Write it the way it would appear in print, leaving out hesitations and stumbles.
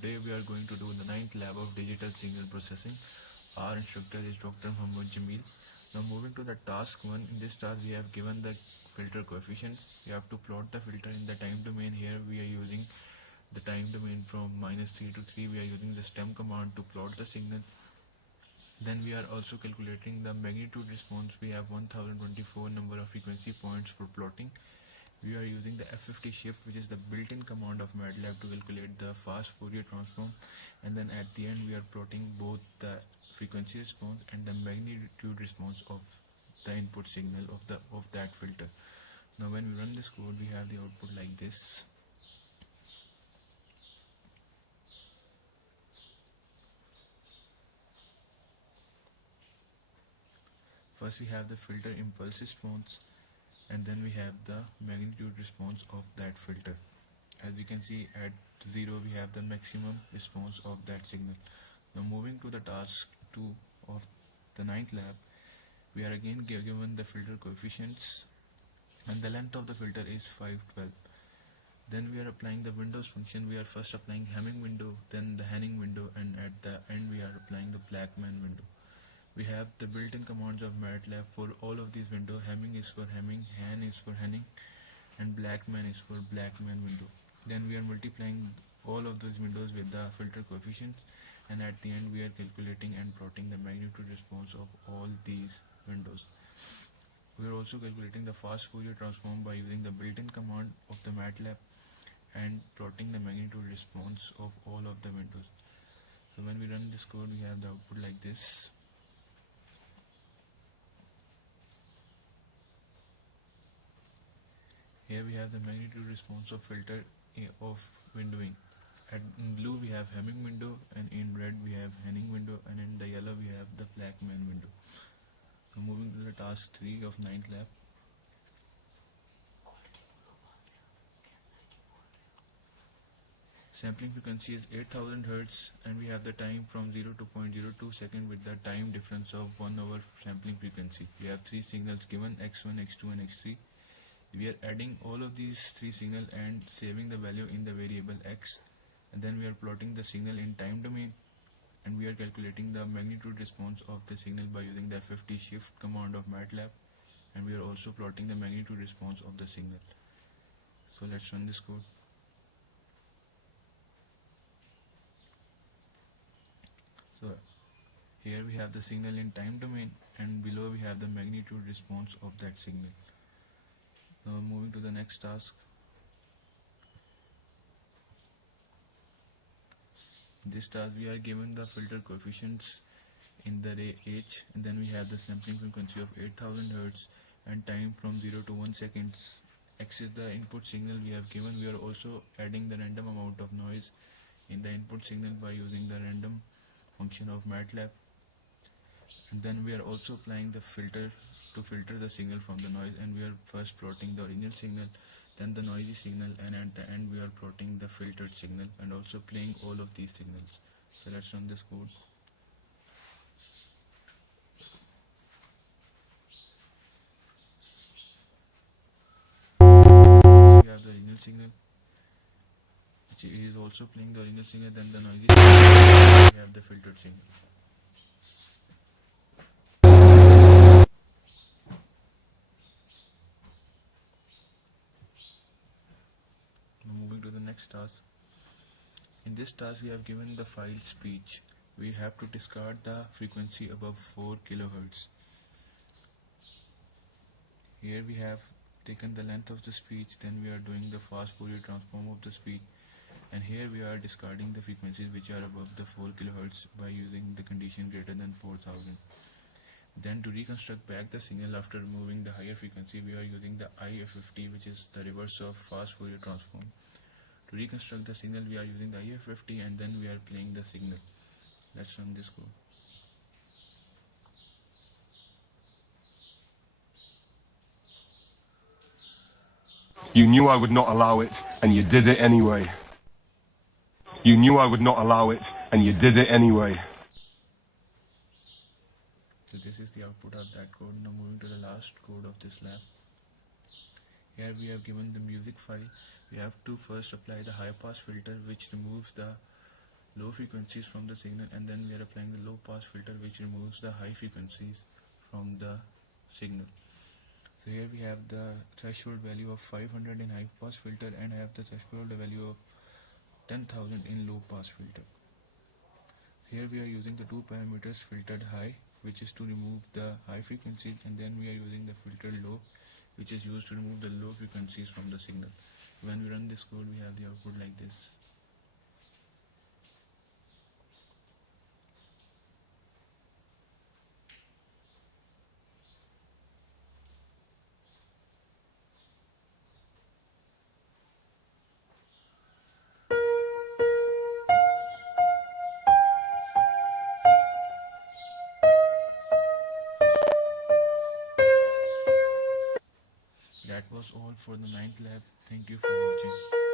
Today we are going to do the ninth lab of digital signal processing. Our instructor is Dr. Muhammad Jamil. Now moving to the task 1. In this task we have given the filter coefficients. We have to plot the filter in the time domain. Here we are using the time domain from -3 to 3. We are using the stem command to plot the signal. Then we are also calculating the magnitude response. We have 1024 number of frequency points for plotting. We are using the F50 shift, which is the built-in command of Matlab to calculate the fast Fourier transform, and then at the end we are plotting both the frequency response and the magnitude response of the input signal of that filter. Now when we run this code, we have the output like this. First we have the filter impulse response, and then we have the magnitude response of that filter. As we can see, at 0 we have the maximum response of that signal. Now moving to the task 2 of the ninth lab, we are again given the filter coefficients, and the length of the filter is 512. Then we are applying the windows function. We are first applying Hamming window, then the Henning window, and at the end we are applying the Blackman window. We have the built-in commands of Matlab for all of these windows. Hamming is for Hamming, Han is for Henning, and Blackman is for Blackman window. Then we are multiplying all of those windows with the filter coefficients, and at the end we are calculating and plotting the magnitude response of all these windows. We are also calculating the fast Fourier transform by using the built-in command of the Matlab and plotting the magnitude response of all of the windows. So when we run this code, we have the output like this. Here we have the magnitude response of filter of windowing. In blue we have Hamming window, and in red we have Henning window, and in the yellow we have the Blackman window. Now moving to the task 3 of ninth lab. Sampling frequency is 8000 Hz, and we have the time from 0 to 0.02 second with the time difference of 1 over sampling frequency. We have 3 signals given, x1, x2 and x3. We are adding all of these 3 signals and saving the value in the variable x, and then we are plotting the signal in time domain, and we are calculating the magnitude response of the signal by using the F50 shift command of Matlab, and we are also plotting the magnitude response of the signal. So let's run this code. So here we have the signal in time domain, and below we have the magnitude response of that signal. Now moving to the next task. In this task we are given the filter coefficients in the array h, and then we have the sampling frequency of 8000 Hz and time from 0 to 1 seconds. X is the input signal we have given. We are also adding the random amount of noise in the input signal by using the random function of Matlab, and then we are also applying the filter to filter the signal from the noise, and we are first plotting the original signal, then the noisy signal, and at the end we are plotting the filtered signal and also playing all of these signals. So let's run this code. We have the original signal, which is also playing the original signal, then the noisy signal, we have the filtered signal. Moving to the next task. In this task we have given the file speech. We have to discard the frequency above 4 kHz. Here we have taken the length of the speech, then we are doing the fast Fourier transform of the speech, and here we are discarding the frequencies which are above the 4 kHz by using the condition greater than 4000. Then to reconstruct back the signal after removing the higher frequency, we are using the IF50, which is the reverse of fast Fourier transform. To reconstruct the signal, we are using the IF50, and then we are playing the signal. Let's run this code. You knew I would not allow it, and you did it anyway. You knew I would not allow it, and you did it anyway. So this is the output of that code. Now moving to the last code of this lab. Here we have given the music file. We have to first apply the high pass filter, which removes the low frequencies from the signal, and then we are applying the low pass filter which removes the high frequencies from the signal. So here we have the threshold value of 500 in high pass filter and have the threshold value of 10,000 in low pass filter. Here we are using the two parameters, filtered high, which is to remove the high frequencies, and then we are using the filtered low, which is used to remove the low frequencies from the signal. When we run this code, we have the output like this. That was all for the ninth lab. Thank you for watching.